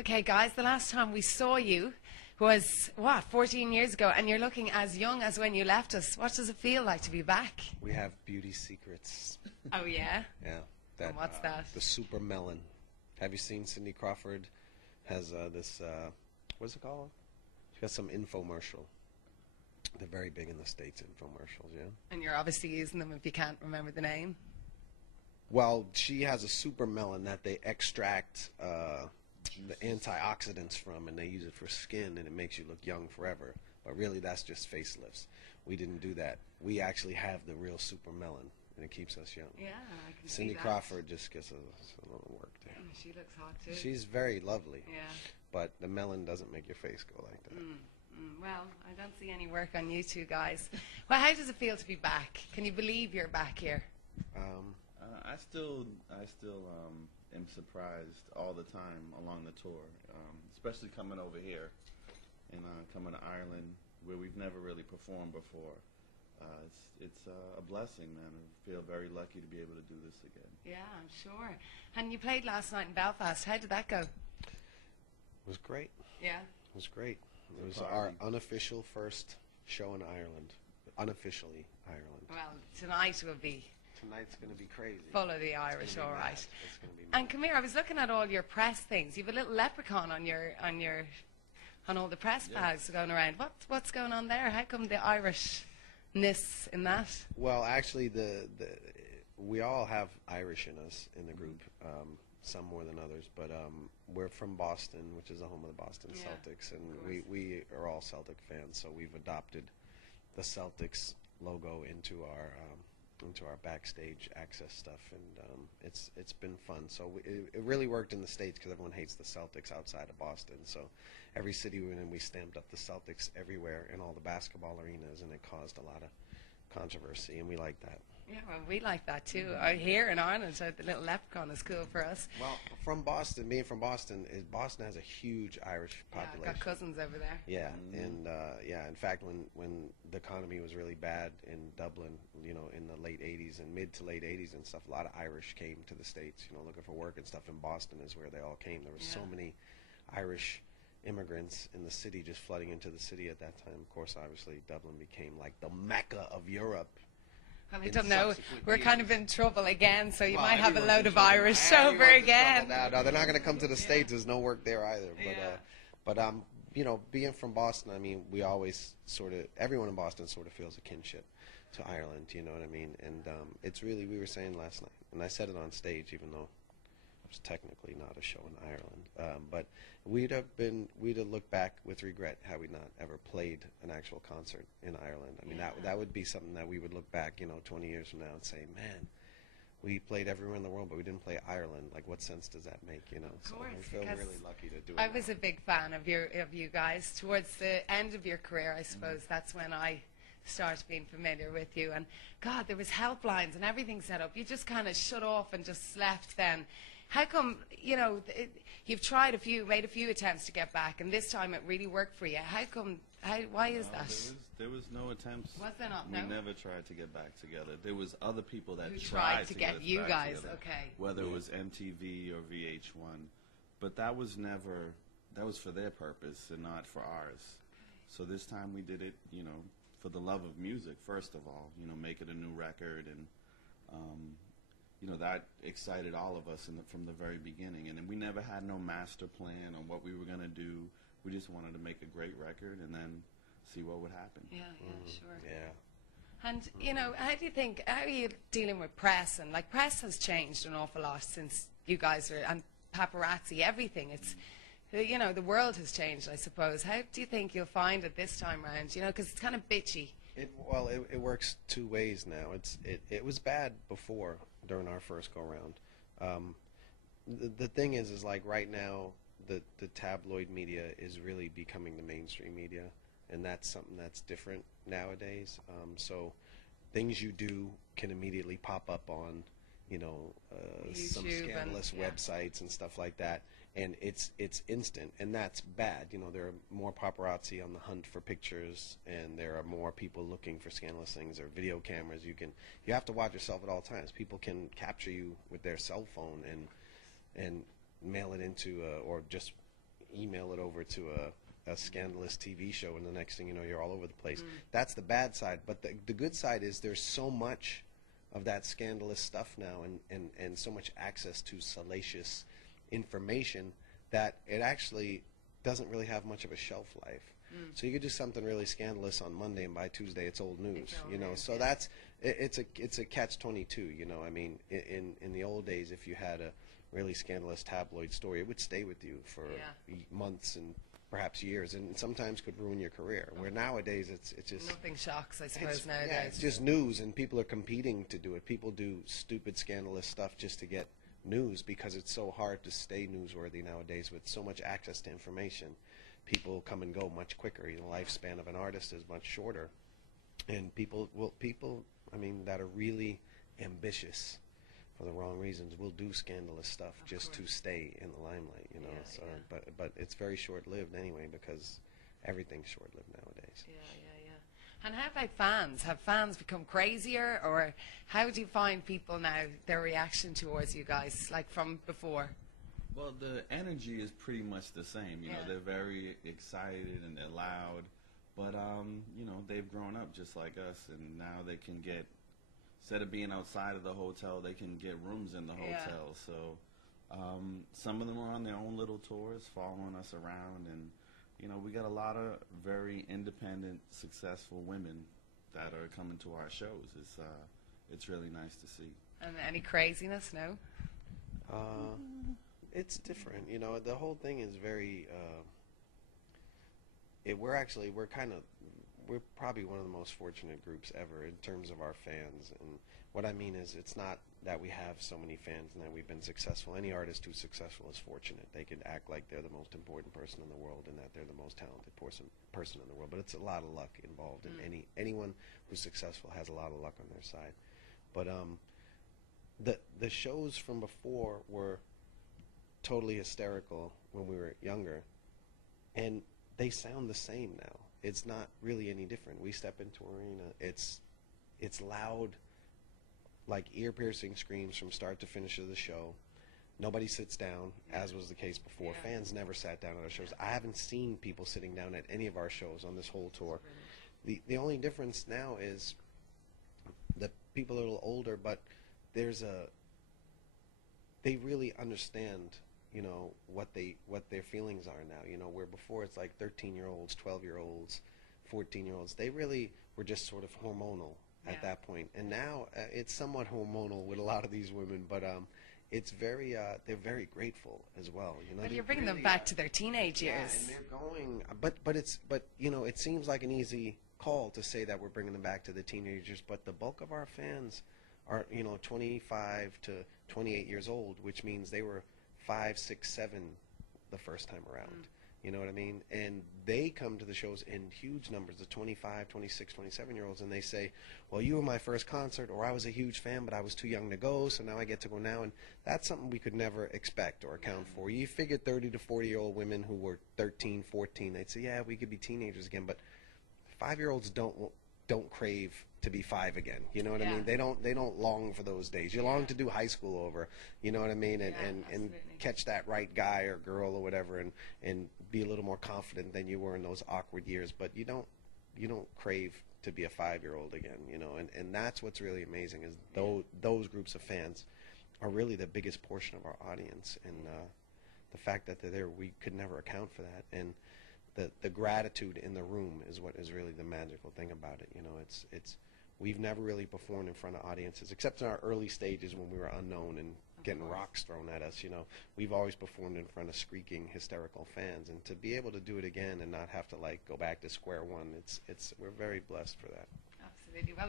Okay, guys, the last time we saw you was, what, 14 years ago, and you're looking as young as when you left us. What does it feel like to be back? We have beauty secrets. Oh, yeah? Yeah. And what's that? The super melon. Have you seen Cindy Crawford has this, what's it called? She has some infomercial. They're very big in the States, infomercials, yeah? And you're obviously using them if you can't remember the name. Well, she has a super melon that they extract the antioxidants from, and they use it for skin, and it makes you look young forever. But really, that's just facelifts. We didn't do that. We actually have the real super melon, and it keeps us young. Yeah, I can Cindy see that. Crawford just gets a little work there. She looks hot, too. She's very lovely. Yeah. But the melon doesn't make your face go like that. Well, I don't see any work on you two guys. Well, how does it feel to be back? Can you believe you're back here? I still am surprised all the time along the tour, especially coming over here and coming to Ireland where we've never really performed before. It's a blessing, man. I feel very lucky to be able to do this again. Yeah, I'm sure. And you played last night in Belfast. How did that go? It was great. Yeah. It was great. It was our unofficial first show in Ireland. Unofficially Ireland. Well, tonight will be Tonight's going to be crazy. full of the Irish, all right. It's going to be mad. And come here, I was looking at all your press things. You have a little leprechaun on all the press bags going around. What's going on there? How come the Irishness in that? Well, actually, we all have Irish in us in the group. Some more than others, but we're from Boston, which is the home of the Boston Celtics, and we are all Celtic fans. So we've adopted the Celtics logo into our backstage access stuff, and it's been fun. So it really worked in the States because everyone hates the Celtics outside of Boston. So every city we were in, we stamped up the Celtics everywhere in all the basketball arenas, and it caused a lot of controversy, and we like that. Yeah, well, we like that too. Here in Ireland, so the little leprechaun is cool for us. Well, from Boston, being from Boston, Boston has a huge Irish population. Yeah, I've got cousins over there. Yeah, and in fact, when the economy was really bad in Dublin, in the late '80s and mid to late '80s and stuff, a lot of Irish came to the States, looking for work and stuff. In Boston is where they all came. There were so many Irish immigrants in the city, just flooding into the city at that time. Of course, obviously, Dublin became like the Mecca of Europe. Well, I don't know. We're kind of in trouble again, so you might have a everyone's load in of trouble. Irish over Everyone's in again. trouble now. No, they're not going to come to the States. There's no work there either. But being from Boston, I mean, we always everyone in Boston sort of feels a kinship to Ireland. You know what I mean? And it's really, we were saying last night, and I said it on stage, even though it was technically not a show in Ireland. But we'd have looked back with regret had we not ever played an actual concert in Ireland. I mean, that would be something that we would look back, 20 years from now and say, man, we played everywhere in the world, but we didn't play Ireland. Like, what sense does that make, Of So course, we feel really lucky to do it. I was a big fan of you guys. Towards the end of your career, I suppose, that's when I started being familiar with you. And, God, there was helplines and everything set up. You just kind of shut off and just left then. How come, you've made a few attempts to get back, and this time it really worked for you. Why is that? There was no attempts. Was there not? We No? never tried to get back together. There was other people that Who tried to get get us you back guys, together, okay. whether it was MTV or VH1. But that was for their purpose and not for ours. So this time we did it, for the love of music, first of all, make it a new record, and that excited all of us from the very beginning. And we never had no master plan on what we were going to do. We just wanted to make a great record and then see what would happen. Yeah, sure. Yeah. And, how are you dealing with press? And, press has changed an awful lot since you guys and paparazzi, everything. It's, the world has changed, I suppose. How do you think you'll find it this time around? Because it's kind of bitchy. It works two ways now. It was bad before, during our first go-round. The thing is like right now, the tabloid media is really becoming the mainstream media, and that's something that's different nowadays. So things you do can immediately pop up on, some scandalous websites and stuff like that. And it's instant, and that's bad. There are more paparazzi on the hunt for pictures, and there are more people looking for scandalous things or video cameras. You have to watch yourself at all times. People can capture you with their cell phone and mail it into or just email it over to a scandalous TV show, and the next thing you know, you're all over the place. That's the bad side. But the good side is there's so much of that scandalous stuff now, and so much access to salacious information that it actually doesn't really have much of a shelf life. So you could do something really scandalous on Monday, and by Tuesday it's old news. You know, so that's it's a catch-22. You know, I mean, in the old days, if you had a really scandalous tabloid story, it would stay with you for months and perhaps years, and sometimes could ruin your career. Where nowadays it's just nothing shocks, I suppose, nowadays. Yeah, it's just news, and people are competing to do it. People do stupid, scandalous stuff just to get news because it's so hard to stay newsworthy nowadays with so much access to information. People come and go much quicker. You know, lifespan of an artist is much shorter, and people, I mean, that are really ambitious for the wrong reasons will do scandalous stuff just to stay in the limelight. You know, so but it's very short-lived anyway because everything's short-lived nowadays. And how about fans? Have fans become crazier, or how do you find people now, their reaction towards you guys, like from before? Well, the energy is pretty much the same. You know, they're very excited and they're loud, but you know, they've grown up just like us, and now they can get, instead of being outside of the hotel, they can get rooms in the hotel. So some of them are on their own little tours, following us around, and you know, we got a lot of very independent, successful women that are coming to our shows. It's really nice to see. And any craziness? No. It's different, you know. The whole thing is very. We're probably one of the most fortunate groups ever in terms of our fans. And what I mean is, it's not that we have so many fans and that we've been successful. Any artist who's successful is fortunate. They could act like they're the most important person in the world and that they're the most talented person in the world. But it's a lot of luck involved, and anyone who's successful has a lot of luck on their side. But the shows from before were totally hysterical when we were younger, and they sound the same now. It's not really any different. We step into an arena, it's loud, like ear-piercing screams from start to finish of the show. Nobody sits down, as was the case before. Fans never sat down at our shows. I haven't seen people sitting down at any of our shows on this whole tour. The only difference now is that people are a little older, but they really understand, you know, what their feelings are now. You know, where before it's like 13-year-olds, 12-year-olds, 14-year-olds. They really were just sort of hormonal at that point. And now it's somewhat hormonal with a lot of these women, but it's very they're very grateful as well. You know, but you're bringing them back to their teenage years. And they're going, but you know, it seems like an easy call to say that we're bringing them back to the teenagers, but the bulk of our fans are, you know, 25 to 28 years old, which means they were 5, 6, 7 the first time around. You know what I mean? And they come to the shows in huge numbers, the 25, 26, 27-year-olds, and they say, well, you were my first concert, or I was a huge fan, but I was too young to go, so now I get to go now. And that's something we could never expect or account for. You figure 30 to 40-year-old women who were 13, 14, they'd say, yeah, we could be teenagers again. But 5-year-olds don't crave to be 5 again. You know what I mean? They don't long for those days. You long to do high school over, you know what I mean, and catch that right guy or girl or whatever, and be a little more confident than you were in those awkward years. But you don't crave to be a 5-year-old again, you know, and that's what's really amazing is those groups of fans are really the biggest portion of our audience, and the fact that they're there, we could never account for that. And the gratitude in the room is what is really the magical thing about it. You know, it's we've never really performed in front of audiences except in our early stages when we were unknown and getting rocks thrown at us. You know, we've always performed in front of screeching, hysterical fans, and to be able to do it again and not have to like go back to square one, we're very blessed for that. Absolutely. Well,